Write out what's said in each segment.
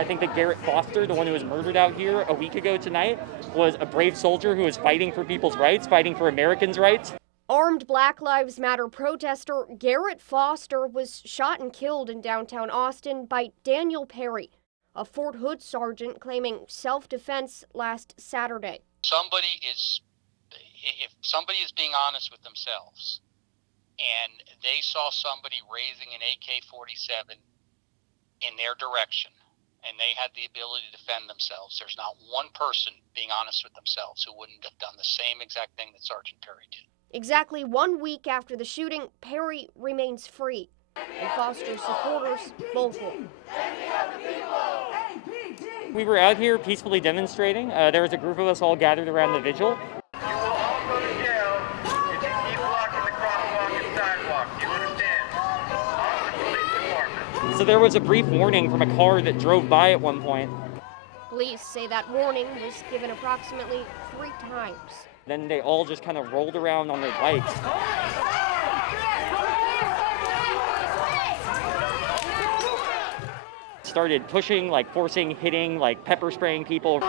I think that Garrett Foster, the one who was murdered out here a week ago tonight, was a brave soldier who was fighting for people's rights, fighting for Americans' rights. Armed Black Lives Matter protester Garrett Foster was shot and killed in downtown Austin by Daniel Perry, a Fort Hood sergeant claiming self-defense last Saturday. If somebody is being honest with themselves and they saw somebody raising an AK-47 in their direction and they had the ability to defend themselves, there's not one person being honest with themselves who wouldn't have done the same exact thing that Sergeant Perry did. Exactly 1 week after the shooting, Perry remains free, and Foster's supporters vocal. We were out here peacefully demonstrating. There was a group of us all gathered around the vigil. You will all go to jail if you keep blocking the crosswalk and sidewalk. Do you understand? On the police department. So there was a brief warning from a car that drove by at one point. Police say that warning was given approximately 3 times. Then they all just kind of rolled around on their bikes. Started pushing, like forcing, hitting, like pepper spraying people.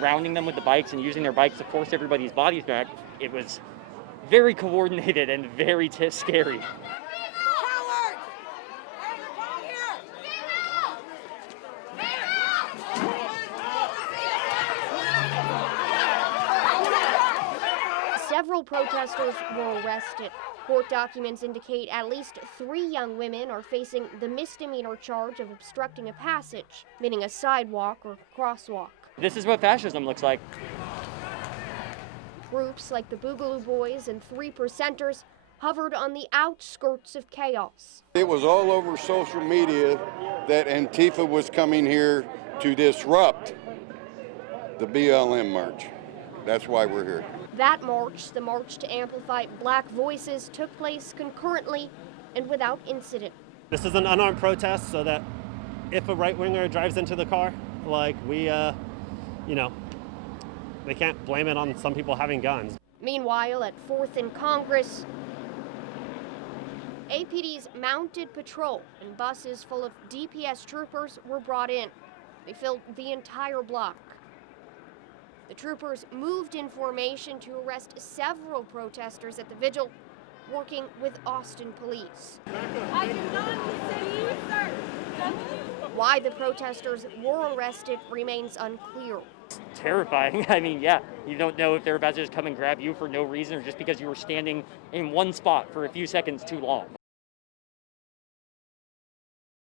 Rounding them with the bikes and using their bikes to force everybody's bodies back. It was very coordinated and very scary. Several protesters were arrested. Court documents indicate at least 3 young women are facing the misdemeanor charge of obstructing a passage, meaning a sidewalk or crosswalk. This is what fascism looks like. Groups like the Boogaloo Boys and 3 Percenters hovered on the outskirts of chaos. It was all over social media that Antifa was coming here to disrupt the BLM march. That's why we're here. That march, the March to Amplify Black Voices, took place concurrently and without incident. This is an unarmed protest so that if a right-winger drives into the car, like they can't blame it on some people having guns. Meanwhile, at 4th and Congress, APD's mounted patrol and buses full of DPS troopers were brought in. They filled the entire block. The troopers moved in formation to arrest several protesters at the vigil, working with Austin police. I do not say you, sir. Why the protesters were arrested remains unclear. It's terrifying. I mean, yeah, you don't know if they're about to just come and grab you for no reason or just because you were standing in one spot for a few seconds too long.